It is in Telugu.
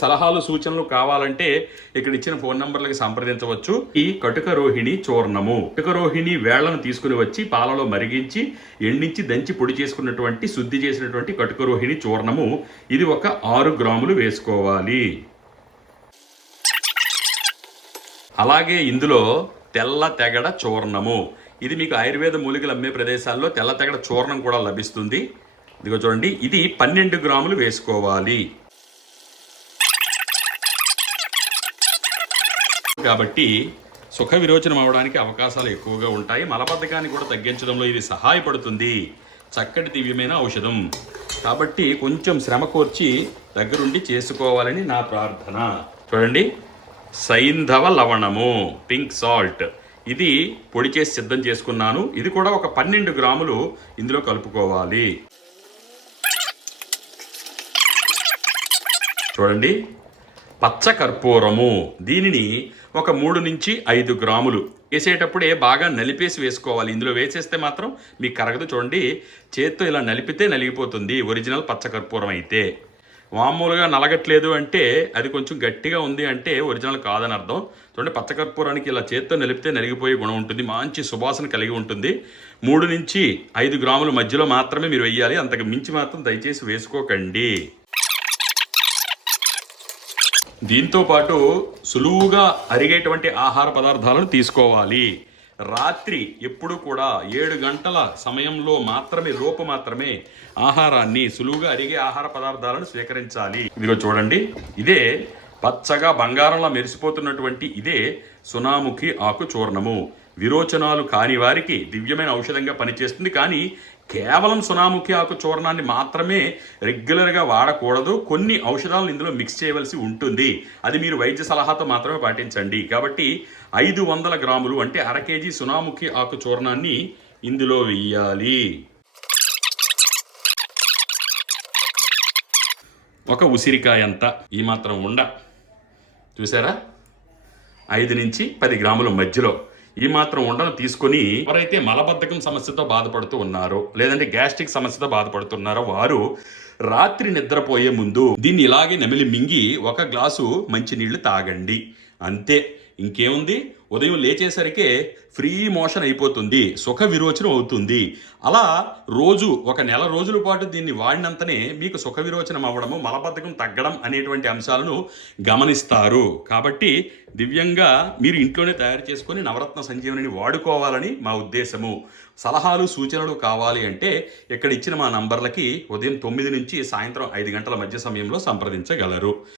సలహాలు సూచనలు కావాలంటే ఇక్కడ ఇచ్చిన ఫోన్ నంబర్లకి సంప్రదించవచ్చు. ఈ కటుక రోహిణి చూర్ణము, కటుక రోహిణి వేళ్లను తీసుకుని వచ్చి పాలలో మరిగించి ఎండించి దంచి పొడి చేసుకున్నటువంటి శుద్ధి చేసినటువంటి కటుక రోహిణి చూర్ణము. ఇది ఒక 6 గ్రాములు వేసుకోవాలి. అలాగే ఇందులో తెల్ల తెగడ చూర్ణము, ఇది మీకు ఆయుర్వేద మూలికలు అమ్మే ప్రదేశాల్లో తెల్ల తెగడ చూర్ణం కూడా లభిస్తుంది. ఇదిగో చూడండి, ఇది 12 గ్రాములు వేసుకోవాలి. కాబట్టి సుఖ విరోచనం అవడానికి అవకాశాలు ఎక్కువగా ఉంటాయి. మలబద్ధకాన్ని కూడా తగ్గించడంలో ఇది సహాయపడుతుంది. చక్కటి దివ్యమైన ఔషధం కాబట్టి కొంచెం శ్రమ కోర్చి దగ్గరుండి చేసుకోవాలని నా ప్రార్థన. చూడండి, సైంధవ లవణము, పింక్ సాల్ట్, ఇది పొడి చేసి సిద్ధం చేసుకున్నాను. ఇది కూడా ఒక 12 గ్రాములు ఇందులో కలుపుకోవాలి. చూడండి, పచ్చ కర్పూరము, దీనిని ఒక 3 నుంచి 5 గ్రాములు వేసేటప్పుడే బాగా నలిపేసి వేసుకోవాలి. ఇందులో వేసేస్తే మాత్రం మీకు కరగదు. చూడండి, చేత్తో ఇలా నలిపితే నలిగిపోతుంది ఒరిజినల్ పచ్చ కర్పూరం అయితే. మామూలుగా నలగట్లేదు అంటే అది కొంచెం గట్టిగా ఉంది అంటే ఒరిజినల్ కాదని అర్థం. చూడండి, పచ్చకర్పూరానికి ఇలా చేత్తో నలిపితే నలిగిపోయే గుణం ఉంటుంది, మంచి సువాసన కలిగి ఉంటుంది. 3 నుంచి 5 గ్రాముల మధ్యలో మాత్రమే మీరు వేయాలి, అంతకు మించి మాత్రం దయచేసి వేసుకోకండి. దీంతో పాటు సులువుగా అరిగేటువంటి ఆహార పదార్థాలను తీసుకోవాలి. రాత్రి ఎప్పుడు కూడా 7 గంటల సమయంలో మాత్రమే ఆహారాన్ని, సులువుగా అరిగే ఆహార పదార్థాలను స్వీకరించాలి. ఇదిగో చూడండి, ఇదే పచ్చగా బంగారంలా మెరిసిపోతున్నటువంటి ఇదే సునాముఖి ఆకు చూర్ణము. విరోచనాలు కాని వారికి దివ్యమైన ఔషధంగా పనిచేస్తుంది. కానీ కేవలం సునాముఖి ఆకు చూర్ణాన్ని మాత్రమే రెగ్యులర్గా వాడకూడదు. కొన్ని ఔషధాలను ఇందులో మిక్స్ చేయవలసి ఉంటుంది. అది మీరు వైద్య సలహాతో మాత్రమే పాటించండి. కాబట్టి 500 గ్రాములు అంటే 1/2 కేజీ సునాముఖి ఆకు చూర్ణాన్ని ఇందులో వెయ్యాలి. ఒక ఉసిరికాయ అంత ఈ మాత్రం ఉండ, చూసారా, 5 నుంచి 10 గ్రాముల మధ్యలో ఈ మాత్రం ఉండను తీసుకొని, ఎవరైతే మలబద్ధకం సమస్యతో బాధపడుతూ ఉన్నారో లేదంటే గ్యాస్ట్రిక్ సమస్యతో బాధపడుతున్నారో వారు రాత్రి నిద్రపోయే ముందు దీన్ని ఇలాగే నమిలి మింగి 1 గ్లాసు మంచినీళ్లు తాగండి. అంతే, ఇంకేముంది. ఉదయం లేచేసరికే ఫ్రీ మోషన్ అయిపోతుంది, సుఖ విరోచనం అవుతుంది. అలా రోజు 1 నెల రోజుల పాటు దీన్ని వాడినంతనే మీకు సుఖ విరోచనం అవ్వడము, మలబద్ధకం తగ్గడం అనేటువంటి అంశాలను గమనిస్తారు. కాబట్టి దివ్యంగా మీరు ఇంట్లోనే తయారు చేసుకొని నవరత్న సంజీవనిని వాడుకోవాలని మా ఉద్దేశము. సలహాలు సూచనలు కావాలి అంటే ఇక్కడ ఇచ్చిన మా నంబర్లకి ఉదయం 9 నుంచి సాయంత్రం 5 గంటల మధ్య సమయంలో సంప్రదించగలరు.